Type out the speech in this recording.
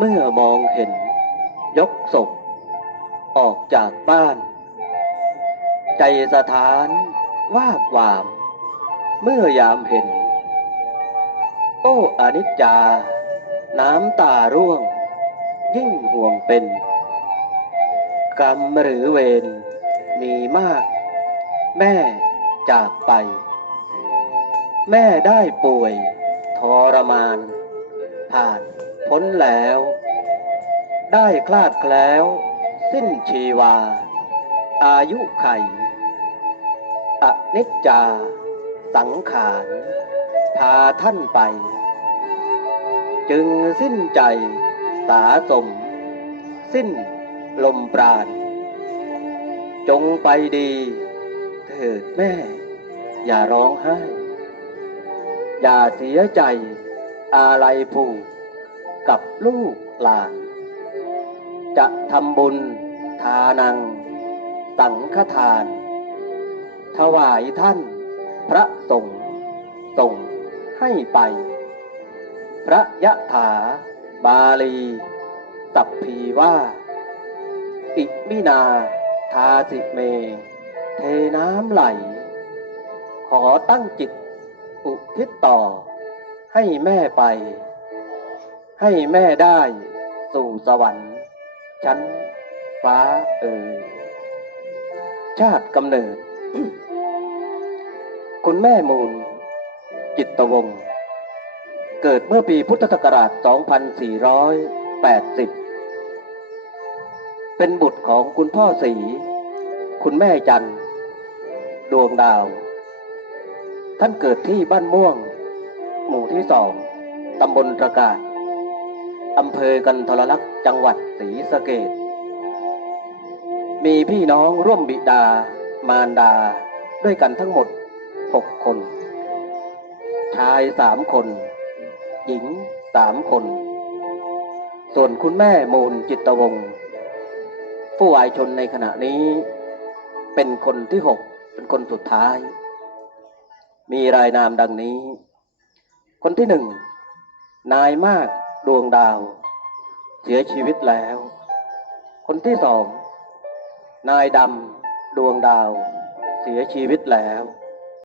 เมื่อมองเห็น ยกศพออกจากบ้าน ใจสถานว่าหวาม เมื่อยามเห็น โอ้อนิจจา น้ำตาร่วง ยิ่งห่วงเป็น กรรมหรือเวรมีมาก แม่จากไป แม่ได้ป่วยทรมานผ่าน พ้นแล้ว ได้คลาดแคล้ว สิ้นชีวา อายุไขอนิจจา สังขาร พาท่านไป จึงสิ้นใจสาสม สิ้นลมปราณ จงไปดีเถิดแม่ อย่าร้องไห้ อย่าเสียใจ อาลัยผูก กับลูกหลาน จะทำบุญทานัง สังฆทาน ถวายท่านพระสงฆ์ส่งให้ไป พระยะถา บาลีสัพพีว่า อิมินา ทาสิเม เทน้ำไหล ขอตั้งจิตอุทิศต่อให้แม่ไป ให้แม่ได้สู่สวรรค์ ชั้นฟ้าเอ่ยชาติกำเนิด คุณแม่มูล จิตตวง เกิดเมื่อปีพุทธศักราช 2480 เป็นบุตรของคุณพ่อสี คุณแม่จันดวงดาว ท่านเกิดที่บ้านม่วง หมู่ที่สองตำบลตระกาศ อำเภอกันทรลักษณ์จังหวัดศรีสะเกดมีพี่น้องร่วมบิดามารดาด้วยกันทั้งหมดหกคน ชายสามคน หญิงสามคน ส่วนคุณแม่มูลจิตวงศ์ผู้วายชนในขณะนี้ เป็นคนที่หกเป็นคนสุดท้าย มีรายนามดังนี้ คนที่หนึ่งนายมาก ดวงดาว เสียชีวิตแล้ว คนที่สอง นายดำดวงดาว เสียชีวิตแล้ว